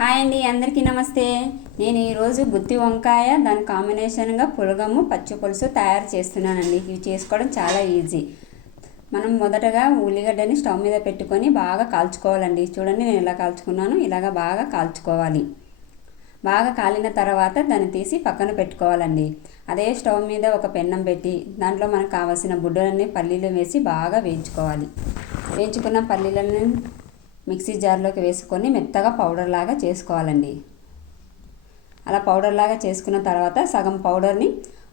Hi అండి అందరికీ నమస్తే. నేను ఈరోజు గుత్తి వంకాయ దాని కాంబినేషన్గా పులగము పచ్చి పులుసు తయారు చేస్తున్నానండి. ఇవి చేసుకోవడం చాలా ఈజీ మనం మొదటగా ఉల్లిగడ్డని స్టవ్ మీద పెట్టుకొని బాగా కాల్చుకోవాలండి. చూడండి నేను ఎలా కాల్చుకున్నాను ఇలాగ బాగా కాల్చుకోవాలి. బాగా కాలిన తర్వాత దాన్ని తీసి పక్కన పెట్టుకోవాలండి. అదే స్టవ్ మీద ఒక పెన్నం పెట్టి దాంట్లో మనకు కావాల్సిన బుడ్డలన్నీ పల్లీలు వేసి బాగా వేయించుకోవాలి. వేయించుకున్న పల్లీలను మిక్సీ జార్లోకి వేసుకొని మెత్తగా పౌడర్ లాగా చేసుకోవాలండి. అలా పౌడర్ లాగా చేసుకున్న తర్వాత సగం పౌడర్ని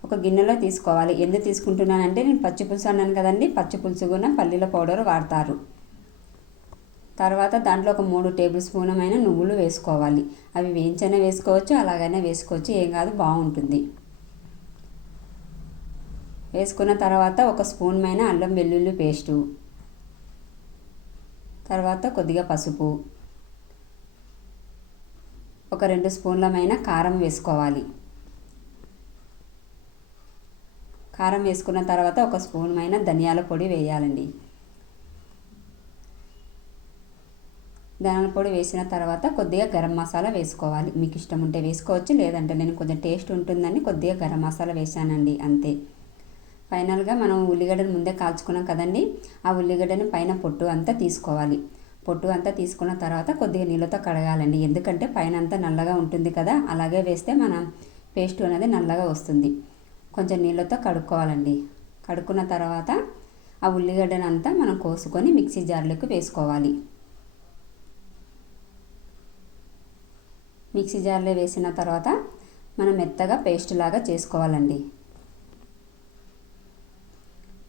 ఒక గిన్నెలో తీసుకోవాలి. ఎందుకు తీసుకుంటున్నానంటే నేను పచ్చి పులుసు అన్నాను కదండి. పచ్చి పులుసు కూడా పల్లీల పౌడర్ వాడతారు. తర్వాత దాంట్లో ఒక మూడు టేబుల్ స్పూన్మైన నువ్వులు వేసుకోవాలి. అవి వేయించైనా వేసుకోవచ్చు అలాగైనా వేసుకోవచ్చు. ఏం కాదు బాగుంటుంది. వేసుకున్న తర్వాత ఒక స్పూన్ మైన అల్లం వెల్లుల్లి పేస్టు. తర్వాత కొద్దిగా పసుపు. ఒక రెండు స్పూన్లమైన కారం వేసుకోవాలి. కారం వేసుకున్న తర్వాత ఒక స్పూన్ అయిన ధనియాల పొడి వేయాలండి. ధనియాల పొడి వేసిన తర్వాత కొద్దిగా గరం మసాలా వేసుకోవాలి. మీకు ఇష్టం ఉంటే వేసుకోవచ్చు లేదంటే నేను కొంచెం టేస్ట్ ఉంటుందని కొద్దిగా గరం మసాలా వేసానండి అంతే. ఫైనల్గా మనం ఉల్లిగడ్డను ముందే కాల్చుకున్నాం కదండి. ఆ ఉల్లిగడ్డని పైన పొట్టు అంతా తీసుకోవాలి. పొట్టు అంతా తీసుకున్న తర్వాత కొద్దిగా నీళ్ళతో కడగాలండి. ఎందుకంటే పైన అంతా నల్లగా ఉంటుంది కదా అలాగే వేస్తే మన పేస్ట్ అనేది నల్లగా వస్తుంది. కొంచెం నీళ్ళతో కడుక్కోవాలండి. కడుక్కున్న తర్వాత ఆ ఉల్లిగడ్డను అంతా మనం కోసుకొని మిక్సీ జార్లోకి వేసుకోవాలి. మిక్సీ జార్లో వేసిన తర్వాత మనం మెత్తగా పేస్ట్ లాగా చేసుకోవాలండి.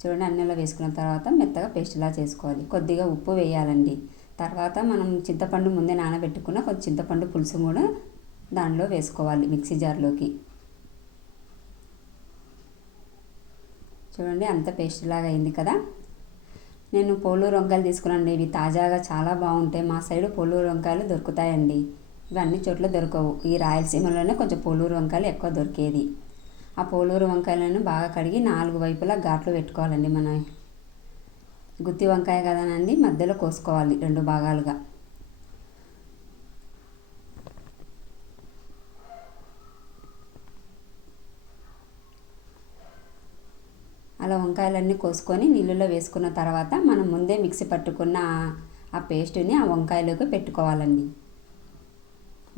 చూడండి అన్నెలో వేసుకున్న తర్వాత మెత్తగా పేస్ట్లా చేసుకోవాలి. కొద్దిగా ఉప్పు వేయాలండి. తర్వాత మనం చింతపండు ముందే నానబెట్టుకున్న కొంచెం చింతపండు పులుసు కూడా దానిలో వేసుకోవాలి మిక్సీ జార్లోకి. చూడండి అంత పేస్ట్ లాగా అయింది కదా. నేను పోలూరు వంకాయలు తీసుకున్నాను ఇవి తాజాగా చాలా బాగుంటాయి. మా సైడ్ పోలూరు వంకాయలు దొరుకుతాయండి. ఇవి అన్ని చోట్ల దొరకవు. ఈ రాయలసీమలోనే కొంచెం పోలూరు వంకాయలు ఎక్కువ దొరికేది. ఆ పోలూరు వంకాయలను బాగా కడిగి నాలుగు వైపులా ఘాట్లు పెట్టుకోవాలండి మన గుత్తి వంకాయ కదనండి మధ్యలో కోసుకోవాలి రెండు భాగాలుగా. అలా వంకాయలన్నీ కోసుకొని నీళ్ళలో వేసుకున్న తర్వాత మనం ముందే మిక్సీ పట్టుకున్న ఆ పేస్ట్ని ఆ వంకాయలోకి పెట్టుకోవాలండి.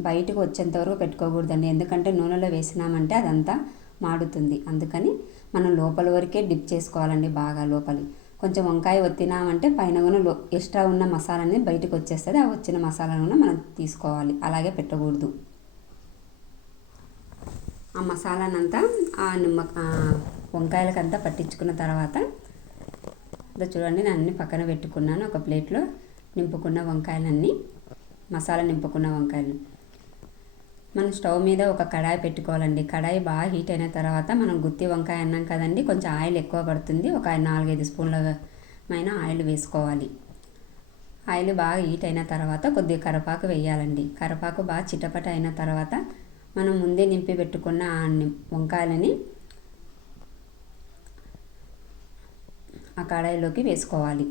బయటకు వచ్చేంతవరకు పెట్టుకోకూడదండి. ఎందుకంటే నూనెలో వేసినామంటే అదంతా మాడుతుంది. అందుకని మనం లోపల వరకే డిప్ చేసుకోవాలండి బాగా లోపలి. కొంచెం వంకాయ ఒత్తినామంటే పైన కూడా లో ఎక్స్ట్రా ఉన్న మసాలాని బయటకు వచ్చేస్తుంది. ఆ వచ్చిన మసాలాను కూడా మనం తీసుకోవాలి. అలాగే పెట్టకూడదు. ఆ మసాలానంతా ఆ నిమ్మ వంకాయలకంతా పట్టించుకున్న తర్వాత చూడండి నేను అన్ని పక్కన పెట్టుకున్నాను. ఒక ప్లేట్లో నింపుకున్న వంకాయలన్నీ మసాలా నింపుకున్న వంకాయలు. మనం స్టవ్ మీద ఒక కడాయి పెట్టుకోవాలండి. కడాయి బాగా హీట్ అయిన తర్వాత మనం గుత్తి వంకాయ అన్నాం కదండి కొంచెం ఆయిల్ ఎక్కువ పడుతుంది. ఒక నాలుగైదు స్పూన్లమైన ఆయిల్ వేసుకోవాలి. ఆయిల్ బాగా హీట్ అయిన తర్వాత కొద్దిగా కరపాకు వేయాలండి. కరపాకు బాగా చిటపట అయిన తర్వాత మనం ముందే నింపి పెట్టుకున్న ఆ వంకాయలని ఆ కడాయిలోకి వేసుకోవాలి.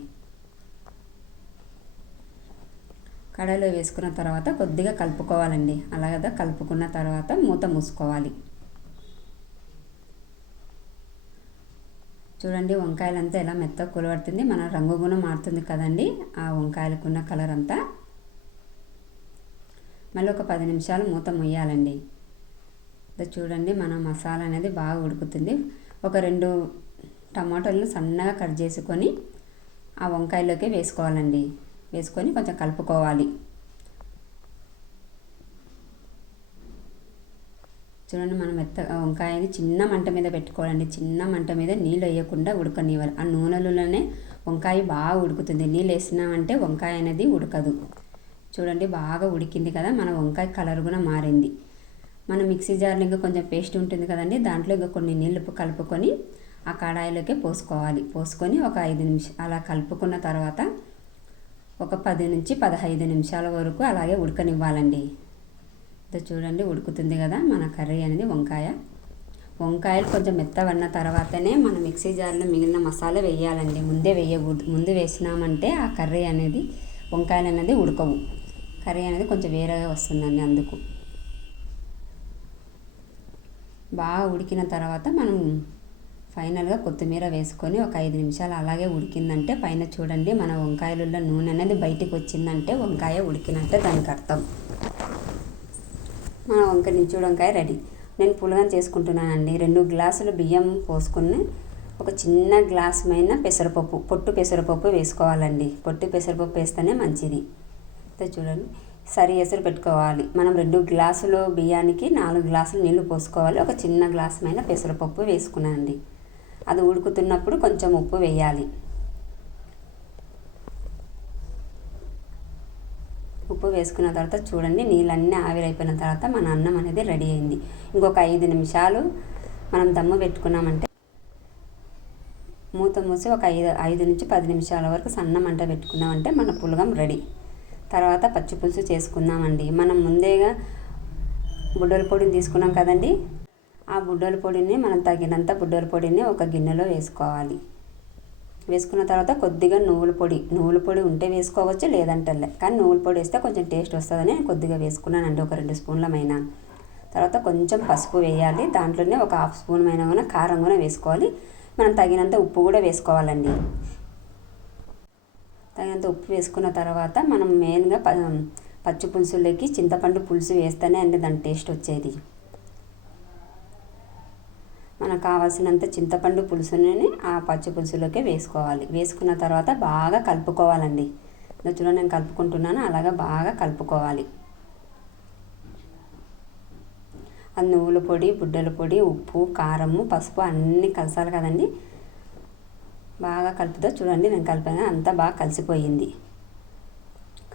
కడాయిలో వేసుకున్న తర్వాత కొద్దిగా కలుపుకోవాలండి. అలాగదా కలుపుకున్న తర్వాత మూత మూసుకోవాలి. చూడండి వంకాయలంతా ఎలా మెత్తగా కూలబడుతుంది మన రంగు గుణం మారుతుంది కదండి. ఆ వంకాయలకున్న కలర్ అంతా మళ్ళీ ఒక పది నిమిషాలు మూత ముయ్యాలండి చూడండి మన మసాలా అనేది బాగా ఉడుకుతుంది. ఒక రెండు టమాటోలను సన్నగా కట్ చేసుకొని ఆ వంకాయలోకి వేసుకోవాలండి. వేసుకొని కొంచెం కలుపుకోవాలి. చూడండి మనం మెత్త వంకాయని చిన్న మంట మీద పెట్టుకోవాలండి. చిన్న మంట మీద నీళ్ళు వేయకుండా ఉడకనివ్వాలి. ఆ నూనెలలోనే వంకాయ బాగా ఉడుకుతుంది. నీళ్ళు వేసినామంటే వంకాయ అనేది ఉడకదు. చూడండి బాగా ఉడికింది కదా మన వంకాయ కలర్ కూడా మారింది. మన మిక్సీ జార్లో ఇంకా కొంచెం పేస్ట్ ఉంటుంది కదండి దాంట్లో ఇంకా కొన్ని నీళ్ళు కలుపుకొని ఆ కడాయిలోకి పోసుకోవాలి. పోసుకొని ఒక ఐదు నిమిషం అలా కలుపుకున్న తర్వాత ఒక పది నుంచి పదహైదు నిమిషాల వరకు అలాగే ఉడకనివ్వాలండి. ఇది చూడండి ఉడుకుతుంది కదా మన కర్రీ అనేది వంకాయ. వంకాయలు కొంచెం మెత్తబడిన తర్వాతనే మనం మిక్సీ జార్లో మిగిలిన మసాలా వేయాలండి. ముందే వేయకూడదు. ముందు వేసినామంటే ఆ కర్రీ అనేది వంకాయలు అనేది ఉడకవు. కర్రీ అనేది కొంచెం వేరేగా వస్తుందండి అందుకు. బాగా ఉడికిన తర్వాత మనం ఫైనల్గా కొత్తిమీర వేసుకొని ఒక ఐదు నిమిషాలు అలాగే ఉడికిందంటే పైన చూడండి మన వంకాయలలో నూనె అనేది బయటికి వచ్చిందంటే వంకాయ ఉడికినట్టే దానికి అర్థం. మన వంకాయ నించుడు వంకాయ రెడీ. నేను పులగం చేసుకుంటున్నానండి. రెండు గ్లాసులు బియ్యం పోసుకుని ఒక చిన్న గ్లాస్ మైన పెసరపప్పు పొట్టు పెసరపప్పు వేసుకోవాలండి. పొట్టు పెసరపప్పు వేస్తేనే మంచిది. చూడండి. సరి ఎసురు పెట్టుకోవాలి. మనం రెండు గ్లాసులు బియ్యానికి నాలుగు గ్లాసులు నీళ్ళు పోసుకోవాలి. ఒక చిన్న గ్లాస్ మైన పెసరపప్పు వేసుకున్నానండి. అది ఉడుకుతున్నప్పుడు కొంచెం ఉప్పు వేయాలి. ఉప్పు వేసుకున్న తర్వాత చూడండి నీళ్ళన్నీ ఆవిరైపోయిన తర్వాత మన అన్నం అనేది రెడీ అయింది. ఇంకొక ఐదు నిమిషాలు మనం దమ్ము పెట్టుకున్నామంటే మూత మూసి ఒక ఐదు ఐదు నుంచి పది నిమిషాల వరకు సన్న మంట పెట్టుకున్నామంటే మన పులగం రెడీ. తర్వాత పచ్చి పులుసు చేసుకుందామండి. మనం ముందేగా బుడ్డల పొడిని తీసుకున్నాం కదండి? ఆ బుడ్డల పొడిని మనం తగినంత బుడ్డల పొడిని ఒక గిన్నెలో వేసుకోవాలి. వేసుకున్న తర్వాత కొద్దిగా నువ్వుల పొడి నువ్వుల పొడి ఉంటే వేసుకోవచ్చు లేదంటలే. కానీ నువ్వుల పొడి వేస్తే కొంచెం టేస్ట్ వస్తుందని నేను కొద్దిగా వేసుకున్నానండి ఒక రెండు స్పూన్లమైన. తర్వాత కొంచెం పసుపు వేయాలి దాంట్లోనే ఒక హాఫ్ స్పూన్ అయినా కూడా కారం కూడా వేసుకోవాలి. మనం తగినంత ఉప్పు కూడా వేసుకోవాలండి. తగినంత ఉప్పు వేసుకున్న తర్వాత మనం మెయిన్గా ప పచ్చి పులుసులోకి చింతపండు పులుసు వేస్తేనే అండి దాని టేస్ట్ వచ్చేది. మనకు కావాల్సినంత చింతపండు పులుసుని ఆ పచ్చి పులుసులోకి వేసుకోవాలి. వేసుకున్న తర్వాత బాగా కలుపుకోవాలండి. చూడండి నేను కలుపుకుంటున్నాను. అలాగా బాగా కలుపుకోవాలి. అది నువ్వుల పొడి బుడ్డల పొడి ఉప్పు కారము పసుపు అన్నీ కలసాలి కదండి. బాగా కలుపుతా చూడండి నేను కలిపాను. అంతా బాగా కలిసిపోయింది.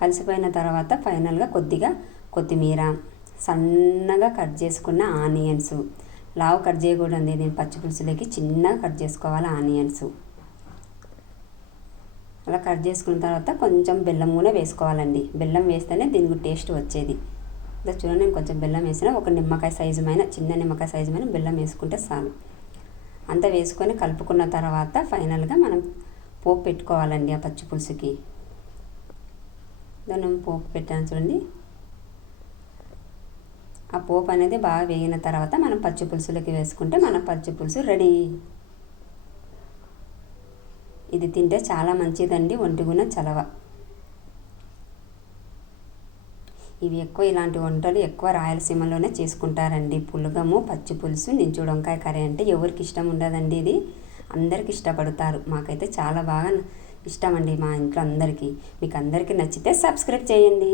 కలిసిపోయిన తర్వాత ఫైనల్గా కొద్దిగా కొత్తిమీర సన్నగా కట్ చేసుకున్న ఆనియన్స్. లావు కట్ చేయకూడదండి. నేను పచ్చి పులుసులోకి చిన్నగా కట్ చేసుకోవాలి. ఆనియన్స్. అలా కట్ చేసుకున్న తర్వాత కొంచెం బెల్లం కూడా వేసుకోవాలండి. బెల్లం వేస్తేనే దీనికి టేస్ట్ వచ్చేది. ఇంకా చూడండి నేను కొంచెం బెల్లం వేసిన ఒక నిమ్మకాయ సైజు మైన చిన్న నిమ్మకాయ సైజు అయిన బెల్లం వేసుకుంటే చాలు. అంతా వేసుకొని కలుపుకున్న తర్వాత ఫైనల్గా మనం పోపు పెట్టుకోవాలండి ఆ పచ్చి పులుసుకి. దాన్ని పోపు పెట్టాను చూడండి. ఆ పోపు అనేది బాగా వేగిన తర్వాత మనం పచ్చి పులుసులోకి వేసుకుంటే మన పచ్చి పులుసు రెడీ. ఇది తింటే చాలా మంచిదండి ఒంటిగున చలవ. ఇవి ఎక్కువ ఇలాంటి వంటలు ఎక్కువ రాయలసీమలోనే చేసుకుంటారండి. పులగము పచ్చి పులుసు నించుడు వంకాయ కర్రీ అంటే ఎవరికి ఇష్టం ఉండదండి ఇది. అందరికి ఇష్టపడతారు. మాకైతే చాలా బాగా ఇష్టం అండి మా ఇంట్లో అందరికీ. మీకు అందరికీ నచ్చితే సబ్స్క్రైబ్ చేయండి.